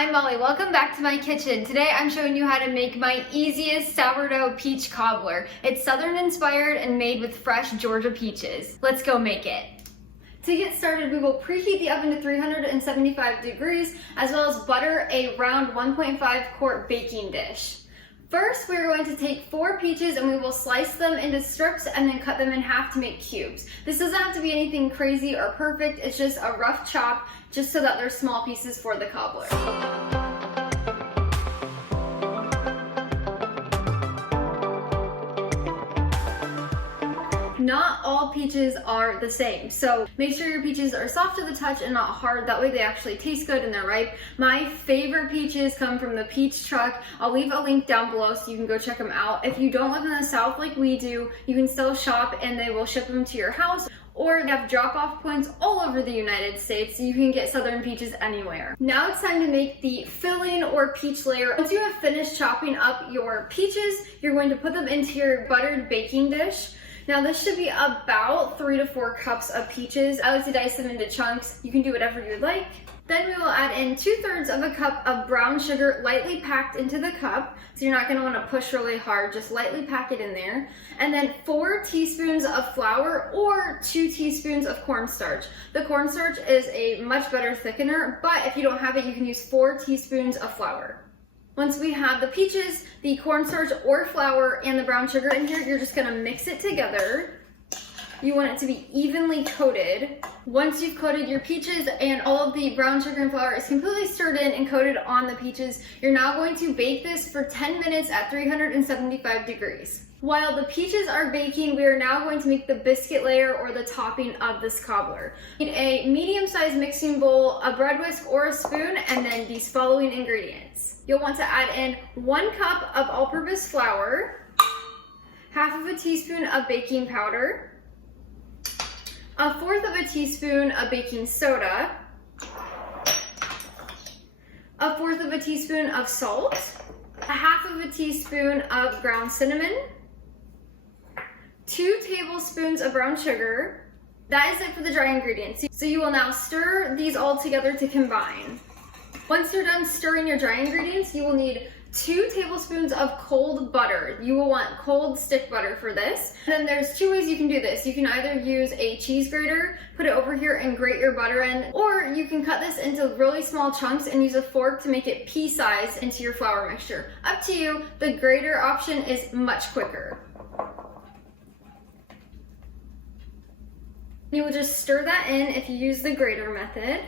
I'm Molly. Welcome back to my kitchen. Today I'm showing you how to make my easiest sourdough peach cobbler. It's Southern inspired and made with fresh Georgia peaches. Let's go make it. To get started, we will preheat the oven to 375 degrees as well as butter a round 1.5 quart baking dish. First, we're going to take 4 peaches and we will slice them into strips and then cut them in half to make cubes. This doesn't have to be anything crazy or perfect, it's just a rough chop just so that they're small pieces for the cobbler. Not all peaches are the same, so make sure your peaches are soft to the touch and not hard. That way they actually taste good and they're ripe. My favorite peaches come from the Peach Truck. I'll leave a link down below so you can go check them out. If you don't live in the South like we do, you can still shop and they will ship them to your house, or they have drop-off points all over the United States, so you can get Southern peaches anywhere. Now it's time to make the filling or peach layer. Once you have finished chopping up your peaches, you're going to put them into your buttered baking dish. Now this should be about 3 to 4 cups of peaches. I like to dice them into chunks. You can do whatever you like. Then we will add in 2/3 of a cup of brown sugar lightly packed into the cup. So you're not gonna wanna push really hard, just lightly pack it in there. And then 4 teaspoons of flour or 2 teaspoons of cornstarch. The cornstarch is a much better thickener, but if you don't have it, you can use 4 teaspoons of flour. Once we have the peaches, the cornstarch or flour, and the brown sugar in here, you're just gonna mix it together. You want it to be evenly coated. Once you've coated your peaches and all of the brown sugar and flour is completely stirred in and coated on the peaches, you're now going to bake this for 10 minutes at 375 degrees. While the peaches are baking, we are now going to make the biscuit layer or the topping of this cobbler. You need a medium-sized mixing bowl, a bread whisk or a spoon, and then these following ingredients. You'll want to add in 1 cup of all-purpose flour, 1/2 teaspoon of baking powder, 1/4 teaspoon of baking soda, 1/4 teaspoon of salt, 1/2 teaspoon of ground cinnamon, 2 tablespoons of brown sugar. That is it for the dry ingredients. So you will now stir these all together to combine. Once you're done stirring your dry ingredients, you will need 2 tablespoons of cold butter. You will want cold stick butter for this. And then there's 2 ways you can do this. You can either use a cheese grater, put it over here and grate your butter in, or you can cut this into really small chunks and use a fork to make it pea-sized into your flour mixture. Up to you. The grater option is much quicker. You will just stir that in if you use the grater method.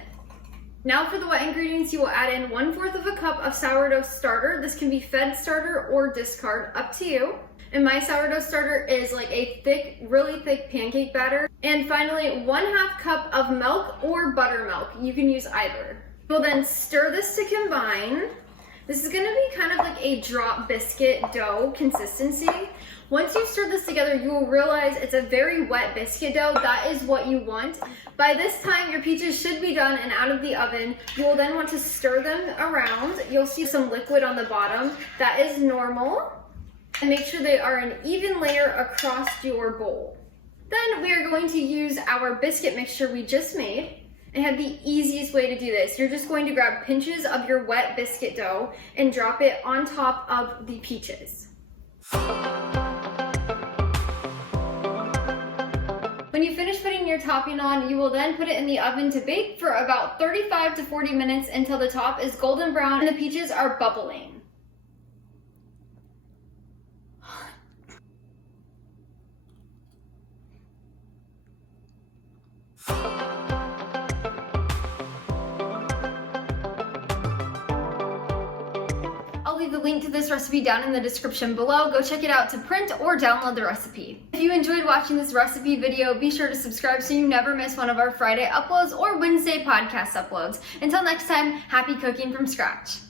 Now for the wet ingredients, you will add in 1/4 cup of sourdough starter. This can be fed starter or discard, up to you. And my sourdough starter is like a thick, really thick pancake batter. And finally, 1/2 cup of milk or buttermilk. You can use either. We'll then stir this to combine. This is gonna be kind of like a drop biscuit dough consistency. Once you've stirred this together, you will realize it's a very wet biscuit dough. That is what you want. By this time, your peaches should be done and out of the oven. You will then want to stir them around. You'll see some liquid on the bottom. That is normal. And make sure they are an even layer across your bowl. Then we are going to use our biscuit mixture we just made. And have the easiest way to do this. You're just going to grab pinches of your wet biscuit dough and drop it on top of the peaches. When you finish putting your topping on, you will then put it in the oven to bake for about 35 to 40 minutes until the top is golden brown and the peaches are bubbling. I'll leave the link to this recipe down in the description below. Go check it out to print or download the recipe. If you enjoyed watching this recipe video, be sure to subscribe so you never miss one of our Friday uploads or Wednesday podcast uploads. Until next time, happy cooking from scratch.